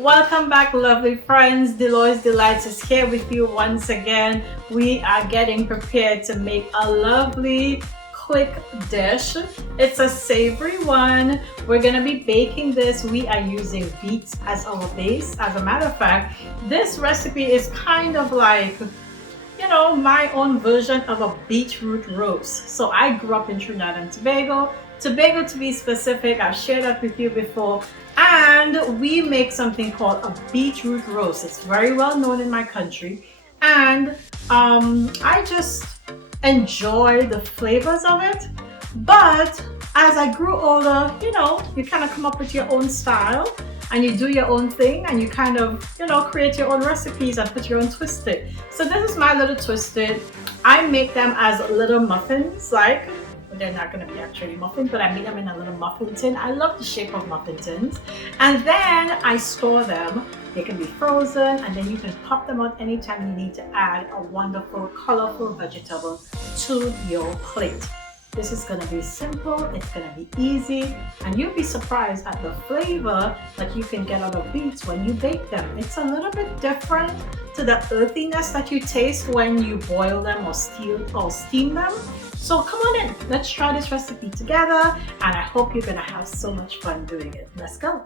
Welcome back, lovely friends. Deloitte Delights is here with you once again. We are getting prepared to make a lovely quick dish. It's a savory one. We're gonna be baking this. We are using beets as our base. As a matter of fact, this recipe is kind of like, you know, my own version of a beetroot roast. So I grew up in Trinidad and Tobago. Tobago, to be specific, I've shared that with you before. And we make something called a beetroot roast. It's very well known in my country. And I just enjoy the flavors of it. But as I grew older, you know, you kind of come up with your own style and you do your own thing and you kind of, you know, create your own recipes and put your own twist to it. So this is my little twisted. I make them as little muffins, like, they're not going to be actually muffins, but I make them in a little muffin tin. I love the shape of muffin tins. And then I store them. They can be frozen and then you can pop them out anytime you need to add a wonderful, colorful vegetable to your plate. This is going to be simple, it's going to be easy, and you'll be surprised at the flavor that you can get out of beets when you bake them. It's a little bit different to the earthiness that you taste when you boil them or steam them. So come on in, let's try this recipe together, and I hope you're going to have so much fun doing it. Let's go.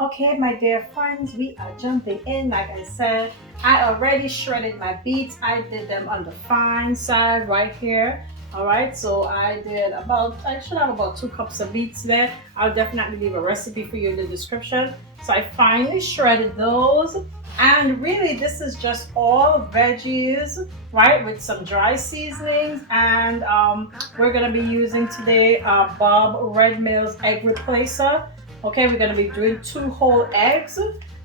Okay, my dear friends, we are jumping in. Like I said, I already shredded my beets. I did them on the fine side right here. All right, so I should have about 2 cups of beets there. I'll definitely leave a recipe for you in the description. So I finally shredded those. And really, this is just all veggies, right, with some dry seasonings. And we're gonna be using today Bob Red Mill's egg replacer. Okay, we're going to be doing 2 whole eggs,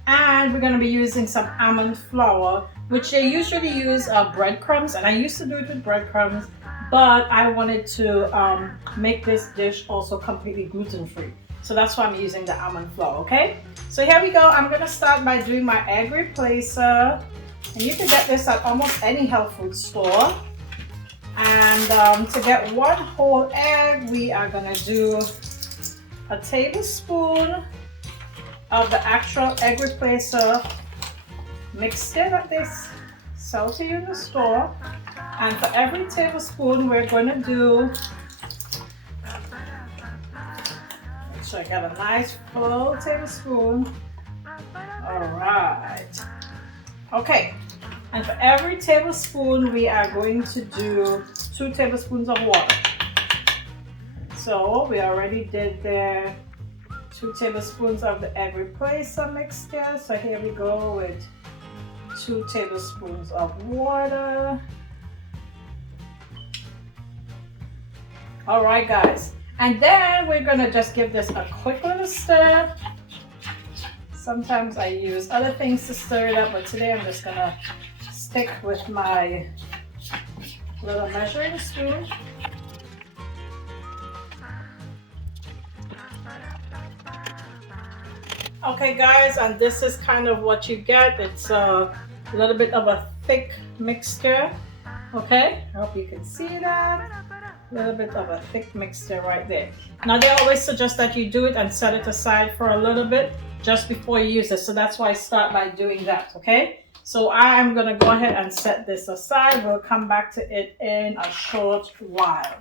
and we're going to be using some almond flour, which they usually use breadcrumbs, and I used to do it with breadcrumbs, but I wanted to make this dish also completely gluten-free. So that's why I'm using the almond flour, okay? So here we go. I'm going to start by doing my egg replacer, and you can get this at almost any health food store. And to get 1 whole egg, we are going to do a tablespoon of the actual egg replacer mixed in that they sell to you in the store. And for every tablespoon, we're going to do, make sure I got a nice full tablespoon. All right. Okay. And for every tablespoon, we are going to do 2 tablespoons of water. So we already did the 2 tablespoons of the egg replacer mixture. So here we go with 2 tablespoons of water. All right, guys. And then we're gonna just give this a quick little stir. Sometimes I use other things to stir it up, but today I'm just gonna stick with my little measuring spoon. Okay guys, and this is kind of what you get. It's a little bit of a thick mixture. Okay, I hope you can see that. A little bit of a thick mixture right there. Now they always suggest that you do it and set it aside for a little bit just before you use it. So that's why I start by doing that, okay? So I am gonna go ahead and set this aside. We'll come back to it in a short while.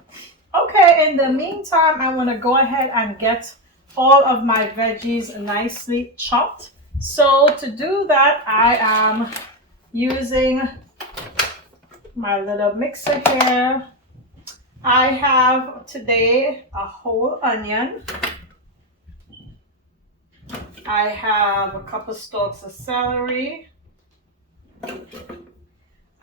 Okay, in the meantime, I wanna go ahead and get all of my veggies nicely chopped. So to do that, I am using my little mixer here. I have today a whole onion. I have a couple stalks of celery.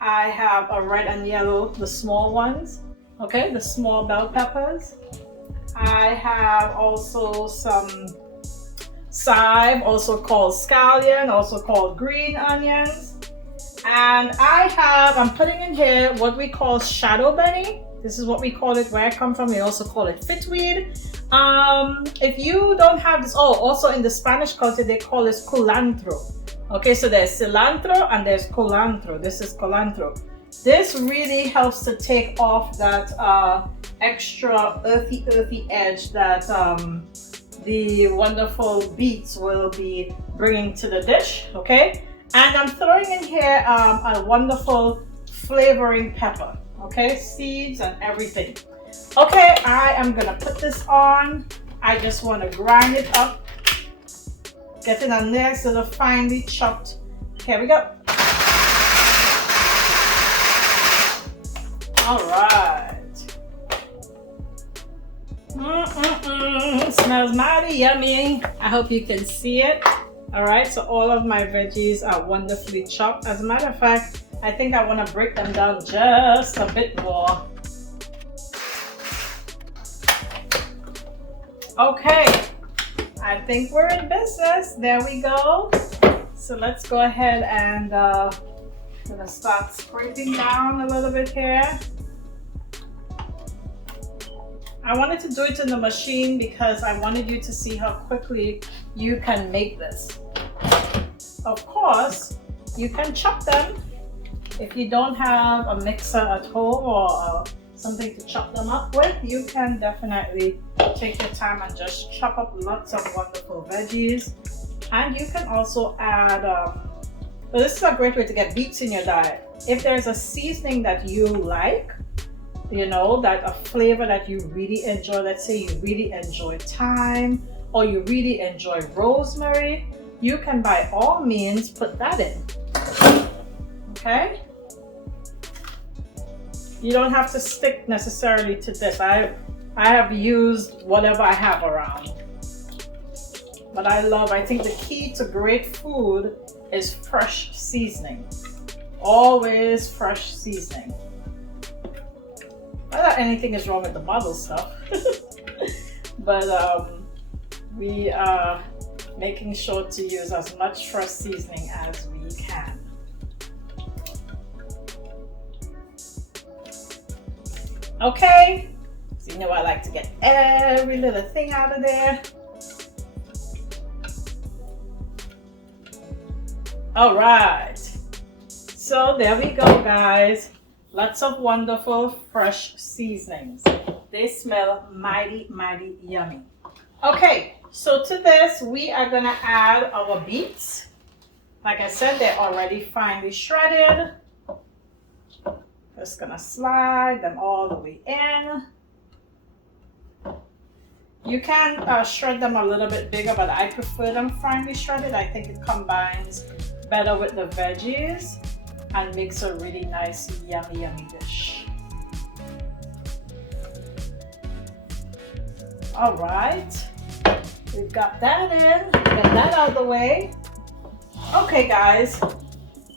I have a red and yellow, the small ones, okay, the small bell peppers. I have also some chive, also called scallion, also called green onions. And I'm putting in here what we call shadow beni. This is what we call it where I come from. We also call it fitweed. If you don't have this, oh, also in the Spanish culture, they call this culantro. Okay, so there's cilantro and there's culantro. This is culantro. This really helps to take off that extra earthy edge that the wonderful beets will be bringing to the dish, okay? And I'm throwing in here a wonderful flavoring pepper, okay? Seeds and everything. Okay, I am gonna put this on. I just wanna grind it up. Get it a nice little finely chopped. Here we go. All right. Smells mighty yummy. I hope you can see it. All right, so all of my veggies are wonderfully chopped. As a matter of fact, I think I want to break them down just a bit more. Okay, I think we're in business. There we go. So let's go ahead and I'm gonna start scraping down a little bit here. I wanted to do it in the machine because I wanted you to see how quickly you can make this. Of course, you can chop them. If you don't have a mixer at home or something to chop them up with, you can definitely take your time and just chop up lots of wonderful veggies. And you can also add, well, this is a great way to get beets in your diet. If there's a seasoning that you like, you know, that a flavor that you really enjoy, let's say you really enjoy thyme or you really enjoy rosemary, you can by all means put that in, okay? You don't have to stick necessarily to this. I have used whatever I have around. But I think the key to great food is fresh seasoning. Always fresh seasoning. Not that anything is wrong with the bottle stuff, but we are making sure to use as much fresh seasoning as we can. Okay, so you know I like to get every little thing out of there. All right, so there we go, guys. Lots of wonderful fresh seasonings. They smell mighty, mighty yummy. Okay, so to this, we are gonna add our beets. Like I said, they're already finely shredded. Just gonna slide them all the way in. You can shred them a little bit bigger, but I prefer them finely shredded. I think it combines better with the veggies and makes a really nice, yummy, yummy dish. All right, we've got that in, get that out of the way. Okay, guys,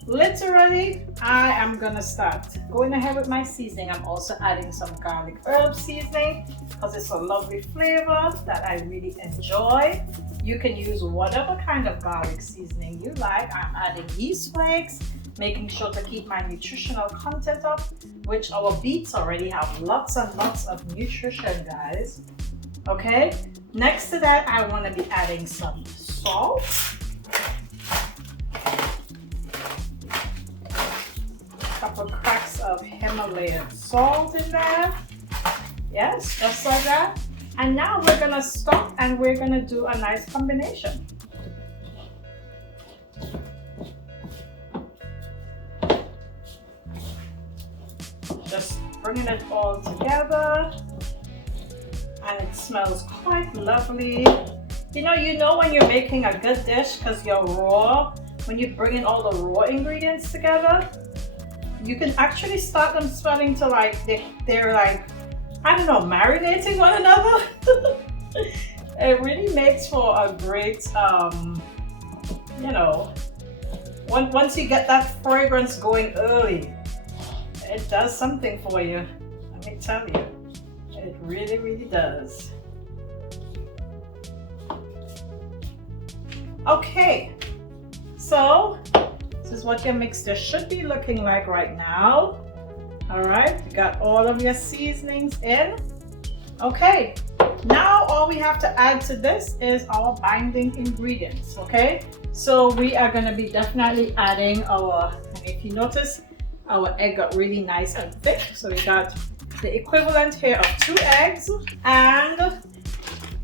literally, I am gonna start going ahead with my seasoning. I'm also adding some garlic herb seasoning because it's a lovely flavor that I really enjoy. You can use whatever kind of garlic seasoning you like. I'm adding yeast flakes, making sure to keep my nutritional content up, which our beets already have lots and lots of nutrition, guys. Okay, next to that, I want to be adding some salt. A couple cracks of Himalayan salt in there. Yes, just like that. And now we're gonna stop and we're gonna do a nice combination. Just bringing it all together, and it smells quite lovely. You know when you're making a good dish because you're raw, when you bring in all the raw ingredients together, you can actually start them smelling to like they're like, I don't know, marinating one another. It really makes for a great, you know, once you get that fragrance going early, it does something for you. Let me tell you, it really, really does. Okay, so this is what your mixture should be looking like right now. All right, you got all of your seasonings in. Okay, now all we have to add to this is our binding ingredients, okay? So we are gonna be definitely adding our, if you notice, our egg got really nice and thick. So we got the equivalent here of 2 eggs, and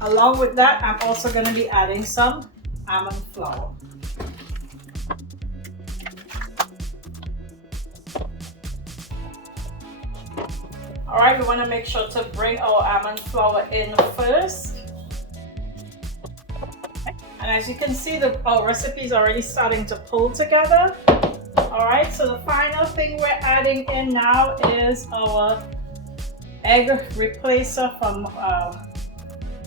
along with that, I'm also gonna be adding some almond flour. All right, we want to make sure to bring our almond flour in first. And as you can see, our recipe is already starting to pull together. All right, so the final thing we're adding in now is our egg replacer from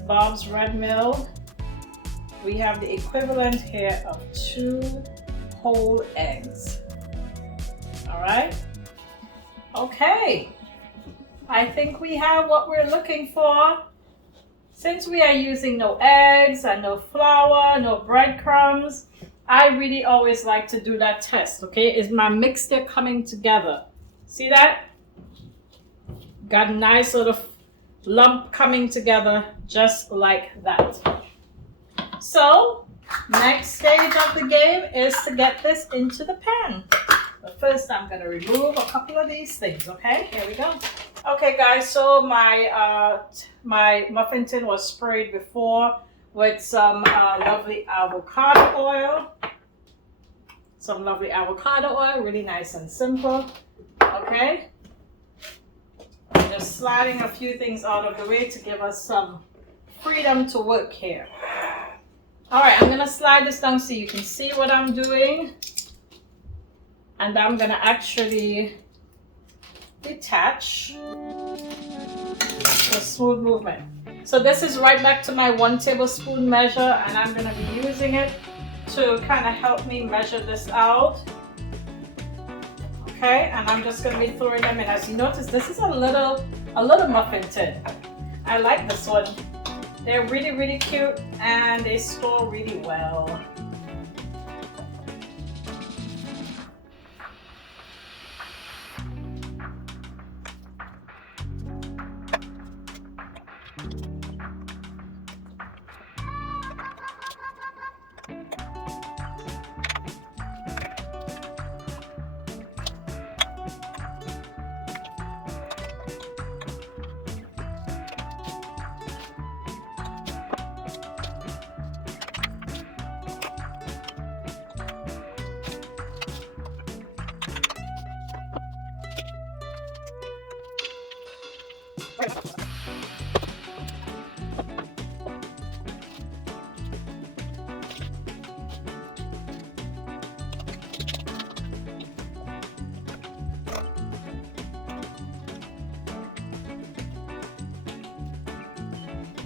Bob's Red Mill. We have the equivalent here of 2 whole eggs. All right, okay. I think we have what we're looking for. Since we are using no eggs and no flour, no breadcrumbs, I really always like to do that test, okay? Is my mixture coming together? See that? Got a nice sort of lump coming together just like that. So, next stage of the game is to get this into the pan. But first I'm gonna remove a couple of these things, okay? Here we go. Okay guys, so my muffin tin was sprayed before with some lovely avocado oil. Some lovely avocado oil, really nice and simple. Okay. I'm just sliding a few things out of the way to give us some freedom to work here. Alright, I'm gonna slide this down so you can see what I'm doing. And I'm gonna actually detach the smooth movement. So this is right back to my 1 tablespoon measure, and I'm going to be using it to kind of help me measure this out. Okay, and I'm just going to be throwing them in. As you notice, this is a little muffin tin. I like this one. They're really, really cute and they store really well.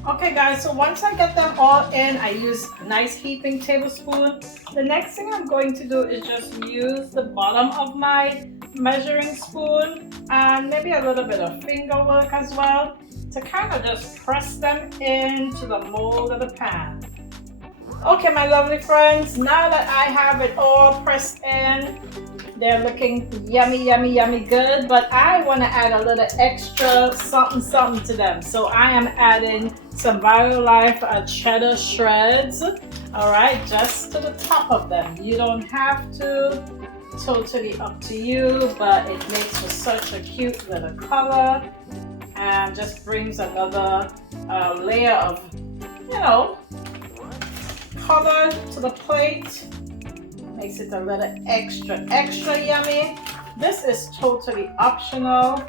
Okay guys, so once I get them all in, I use a nice heaping tablespoon. The next thing I'm going to do is just use the bottom of my measuring spoon and maybe a little bit of finger work as well to kind of just press them into the mold of the pan. Okay my lovely friends, now that I have it all pressed in, they're looking yummy, yummy, yummy good, but I want to add a little extra something to them. So I am adding some Violife Cheddar shreds, all right, just to the top of them. You don't have to, totally up to you, but it makes for such a cute little color and just brings another layer of, you know, color to the plate. Makes it a little extra yummy. This is totally optional.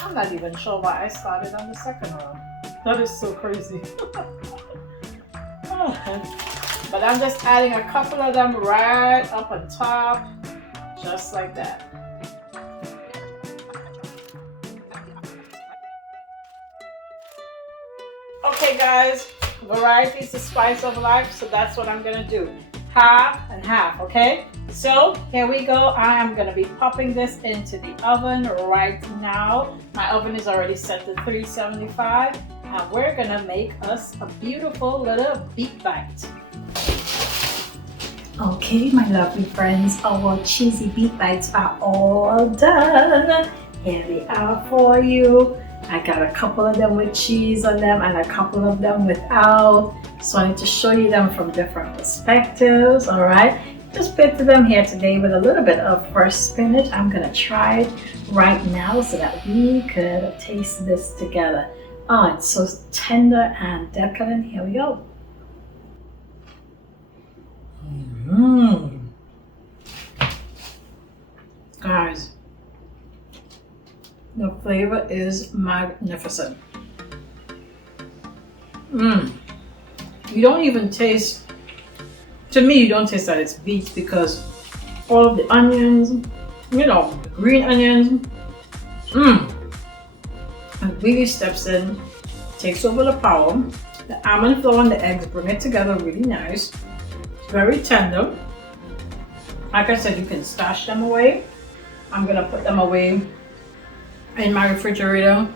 I'm not even sure why I started on the second one. That is so crazy. But I'm just adding a couple of them right up on top, just like that. Okay guys, variety is the spice of life, so that's what I'm gonna do. Half and half, okay? So here we go. I am gonna be popping this into the oven right now. My oven is already set to 375, and we're gonna make us a beautiful little beet bite. Okay, my lovely friends, our cheesy beet bites are all done. Here they are for you. I got a couple of them with cheese on them and a couple of them without. So I need to show you them from different perspectives, all right? Just put them here today with a little bit of fresh spinach. I'm gonna try it right now so that we could taste this together. Oh, it's so tender and decadent. Here we go. Guys, the flavor is magnificent. You don't even taste, to me, you don't taste that it's beets because all of the onions, you know, the green onions, it really steps in, takes over the power. The almond flour and the eggs bring it together really nice. It's very tender. Like I said, you can stash them away. I'm gonna put them away in my refrigerator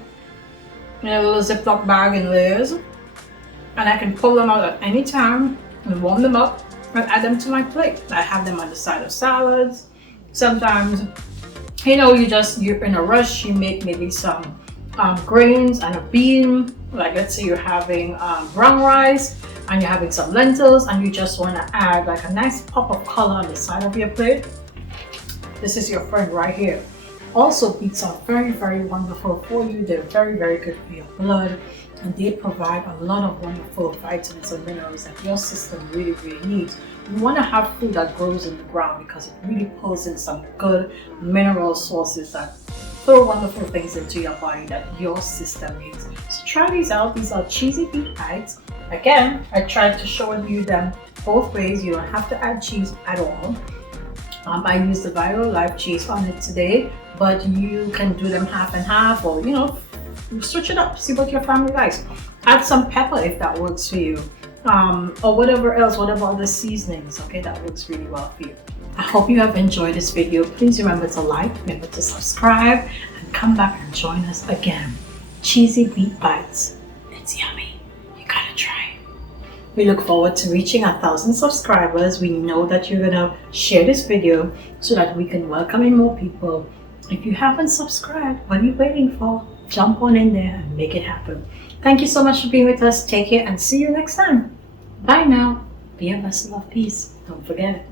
in a little Ziploc bag in layers, and I can pull them out at any time and warm them up and add them to my plate. I have them on the side of salads. Sometimes, you know, you're in a rush, you make maybe some grains and a bean, like let's say you're having brown rice and you're having some lentils and you just want to add like a nice pop of color on the side of your plate. This is your friend right here. Also, beets are very, very wonderful for you. They're very, very good for your blood, and they provide a lot of wonderful vitamins and minerals that your system really, really needs. You want to have food that grows in the ground because it really pulls in some good mineral sources that throw wonderful things into your body that your system needs. So try these out. These are cheesy beet bites. Again, I tried to show you them both ways. You don't have to add cheese at all. I used the Violife cheese on it today, but you can do them half and half, or you know, switch it up, see what your family likes. Add some pepper if that works for you, or whatever else, whatever other seasonings, okay, that works really well for you. I hope you have enjoyed this video. Please remember to like, remember to subscribe, and come back and join us again. Cheesy beet bites, it's yummy, you gotta try. We look forward to reaching 1,000 subscribers. We know that you're gonna share this video so that we can welcome in more people. If you haven't subscribed, what are you waiting for? Jump on in there and make it happen. Thank you so much for being with us. Take care and see you next time. Bye now. Be a vessel of peace. Don't forget it.